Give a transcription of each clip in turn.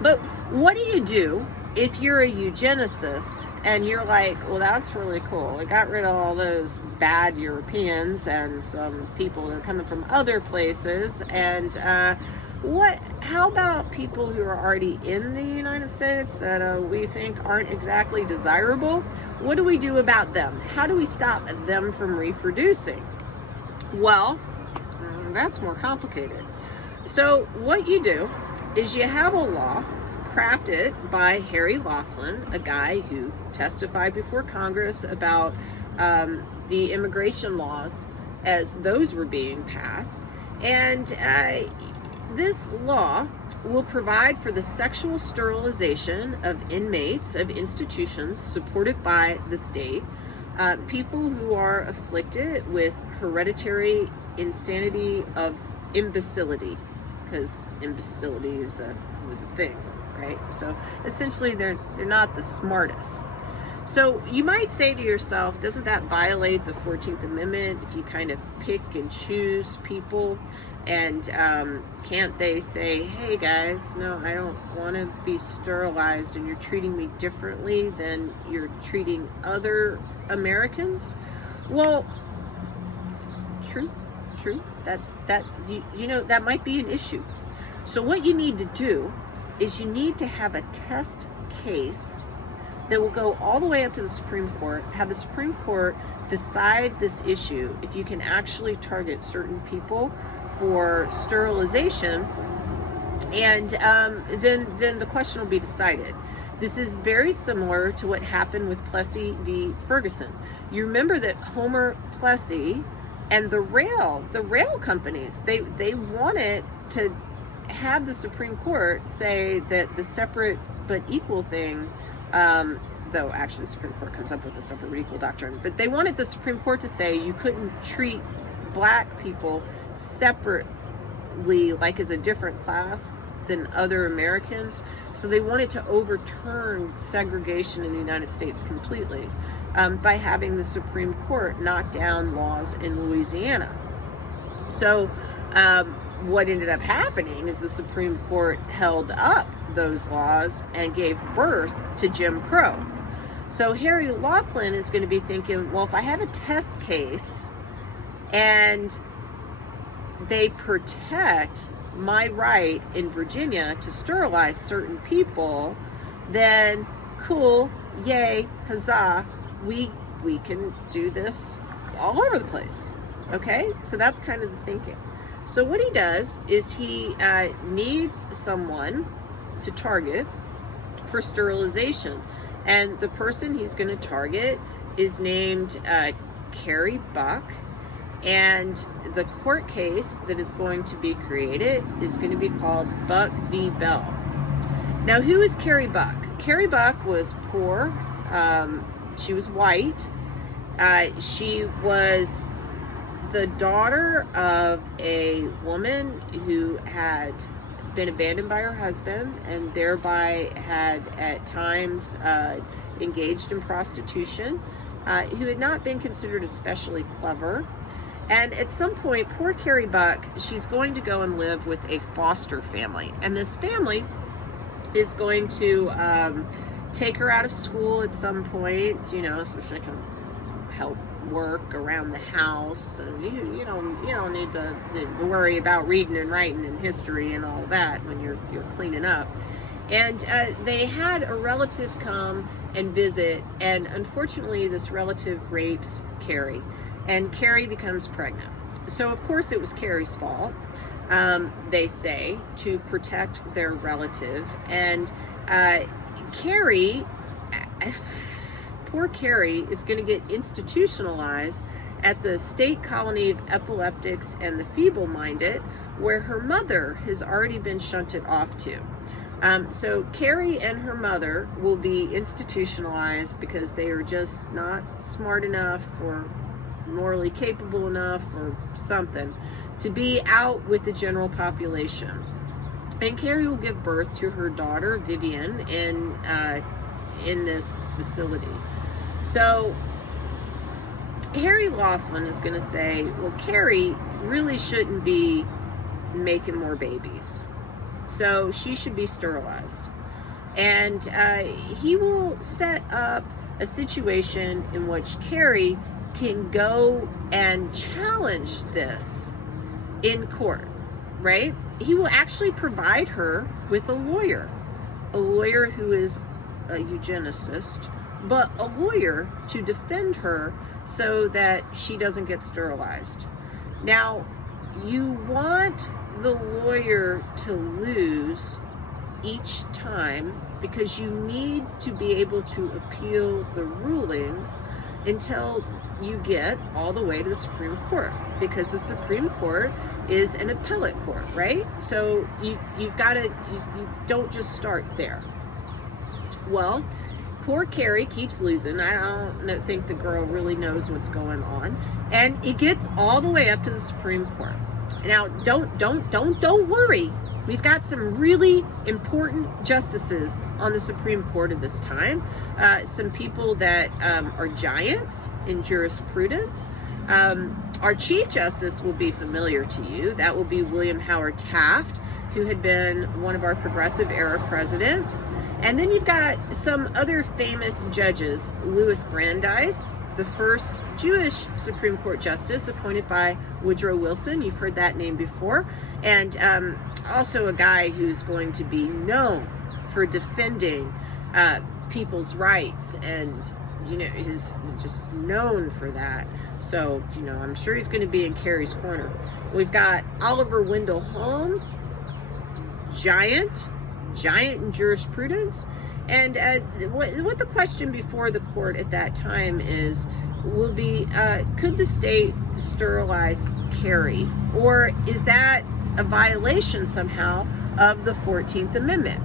But what do you do if you're a eugenicist and you're like, well, that's really cool. I got rid of all those bad Europeans and some people that are coming from other places. And how about people who are already in the United States that we think aren't exactly desirable? What do we do about them? How do we stop them from reproducing? Well, that's more complicated. So what you do is you have a law crafted by Harry Laughlin, a guy who testified before Congress about the immigration laws as those were being passed. And this law will provide for the sexual sterilization of inmates of institutions supported by the state, people who are afflicted with hereditary insanity of imbecility, because imbecility was a thing, right? So essentially they're not the smartest. So you might say to yourself, doesn't that violate the 14th Amendment if you kind of pick and choose people? And can't they say, hey guys, no, I don't want to be sterilized and you're treating me differently than you're treating other Americans? Well, true. That that might be an issue. So what you need to do is you need to have a test case that will go all the way up to the Supreme Court, have the Supreme Court decide this issue, if you can actually target certain people for sterilization, and then the question will be decided. This is very similar to what happened with Plessy v. Ferguson. You remember that Homer Plessy and the rail companies, they wanted to have the Supreme Court say that the separate but equal thing, though actually the Supreme Court comes up with the separate but equal doctrine, but they wanted the Supreme Court to say you couldn't treat black people separately, like as a different class than other Americans. So they wanted to overturn segregation in the United States completely by having the Supreme Court knock down laws in Louisiana. So what ended up happening is the Supreme Court held up those laws and gave birth to Jim Crow. So Harry Laughlin is going to be thinking, well, if I have a test case and they protect my right in Virginia to sterilize certain people, then cool, yay, huzzah, we can do this all over the place. Okay, so that's kind of the thinking. So what he does is he needs someone to target for sterilization, and the person he's going to target is named Carrie Buck, and the court case that is going to be created is going to be called Buck v. Bell. Now, who is Carrie Buck? Carrie Buck was poor. She was white. She was the daughter of a woman who had been abandoned by her husband and thereby had at times engaged in prostitution, who had not been considered especially clever. And at some point, poor Carrie Buck, she's going to go and live with a foster family. And this family is going to take her out of school at some point, so she can help work around the house. And you don't need to worry about reading and writing and history and all that when you're cleaning up. And they had a relative come and visit, and unfortunately this relative rapes Carrie, and Carrie becomes pregnant. So of course it was Carrie's fault, they say, to protect their relative. And Carrie, poor Carrie, is going to get institutionalized at the State Colony of Epileptics and the Feeble-Minded, where her mother has already been shunted off to. So Carrie and her mother will be institutionalized because they are just not smart enough or morally capable enough or something to be out with the general population. And Carrie will give birth to her daughter Vivian in this facility. So Harry Laughlin is going to say, well, Carrie really shouldn't be making more babies. so she should be sterilized. And he will set up a situation in which Carrie can go and challenge this in court, right? He will actually provide her with a lawyer who is a eugenicist, but a lawyer to defend her so that she doesn't get sterilized. Now, you want the lawyer to lose each time because you need to be able to appeal the rulings until you get all the way to the Supreme Court, because the Supreme Court is an appellate court, right? So you've got to, you don't just start there. Well, poor Carrie keeps losing. I don't think the girl really knows what's going on, and it gets all the way up to the Supreme Court. Now, don't worry. We've got some really important justices on the Supreme Court at this time. Some people that are giants in jurisprudence. Our Chief Justice will be familiar to you. That will be William Howard Taft, who had been one of our progressive era presidents. And then you've got some other famous judges. Louis Brandeis, the first Jewish Supreme Court justice appointed by Woodrow Wilson. You've heard that name before. And also a guy who's going to be known for defending people's rights, and is just known for that. So I'm sure he's going to be in Carrie's corner. We've got Oliver Wendell Holmes, giant in jurisprudence. And what the question before the court at that time will be, could the state sterilize Carrie, or is that a violation somehow of the 14th Amendment?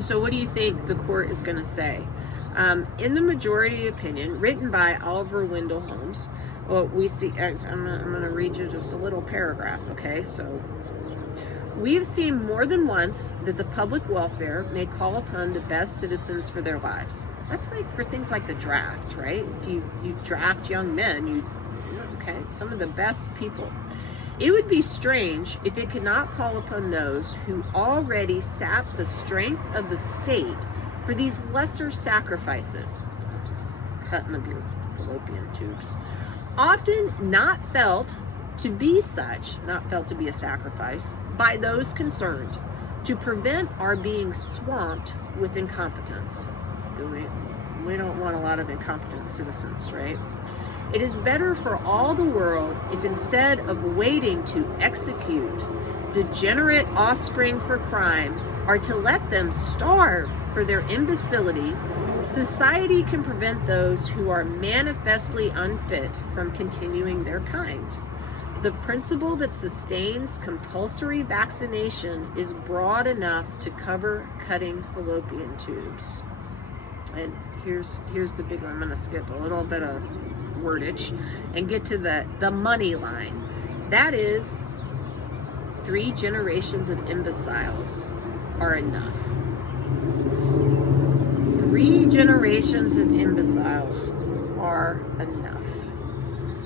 So what do you think the court is going to say? In the majority opinion, written by Oliver Wendell Holmes, we see, I'm going to read you just a little paragraph, okay? So, we have seen more than once that the public welfare may call upon the best citizens for their lives. That's like for things like the draft, right? If you draft young men, some of the best people. It would be strange if it could not call upon those who already sap the strength of the state for these lesser sacrifices, just cutting of your fallopian tubes, often not felt to be a sacrifice by those concerned, to prevent our being swamped with incompetence. We don't want a lot of incompetent citizens, right? It is better for all the world if instead of waiting to execute degenerate offspring for crime, are to let them starve for their imbecility, society can prevent those who are manifestly unfit from continuing their kind. The principle that sustains compulsory vaccination is broad enough to cover cutting fallopian tubes. And here's the big one. I'm going to skip a little bit of wordage and get to the money line. That is, 3 generations of imbeciles are enough. 3 generations of imbeciles are enough.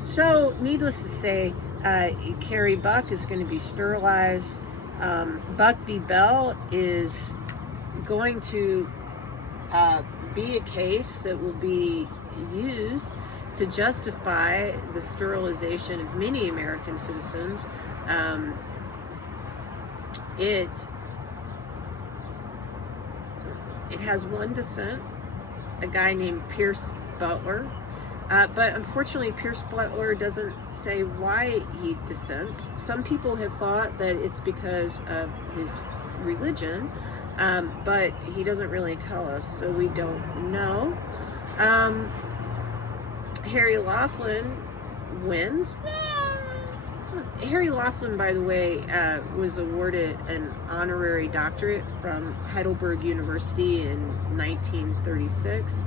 So, needless to say, Carrie Buck is going to be sterilized. Buck v. Bell is going to be a case that will be used to justify the sterilization of many American citizens. It has one dissent, a guy named Pierce Butler. But unfortunately, Pierce Butler doesn't say why he dissents. Some people have thought that it's because of his religion, but he doesn't really tell us, so we don't know. Harry Laughlin wins. Harry Laughlin, by the way, was awarded an honorary doctorate from Heidelberg University in 1936.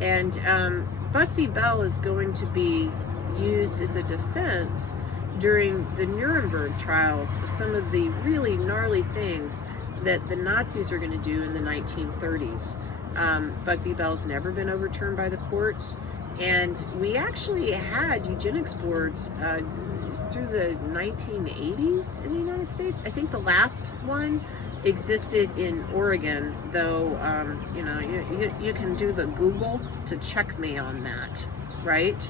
And Buck v. Bell is going to be used as a defense during the Nuremberg trials of some of the really gnarly things that the Nazis are going to do in the 1930s. Buck v. Bell's never been overturned by the courts. And we actually had eugenics boards through the 1980s in the United States. I think the last one existed in Oregon, though, you know, you can do the Google to check me on that, right?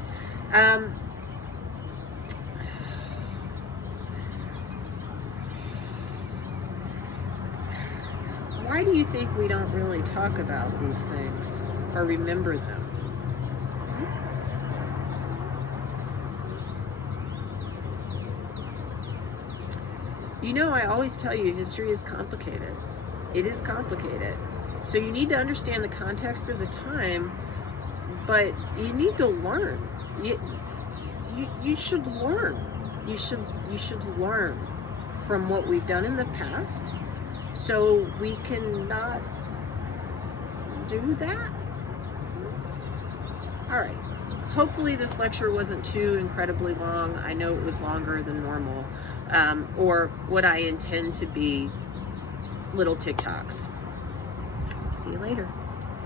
Why do you think we don't really talk about these things or remember them? You know, I always tell you history is complicated. It is complicated. So you need to understand the context of the time, but you need to learn. You should learn. You should learn from what we've done in the past so we can not do that. All right. Hopefully this lecture wasn't too incredibly long. I know it was longer than normal, or what I intend to be little TikToks. See you later.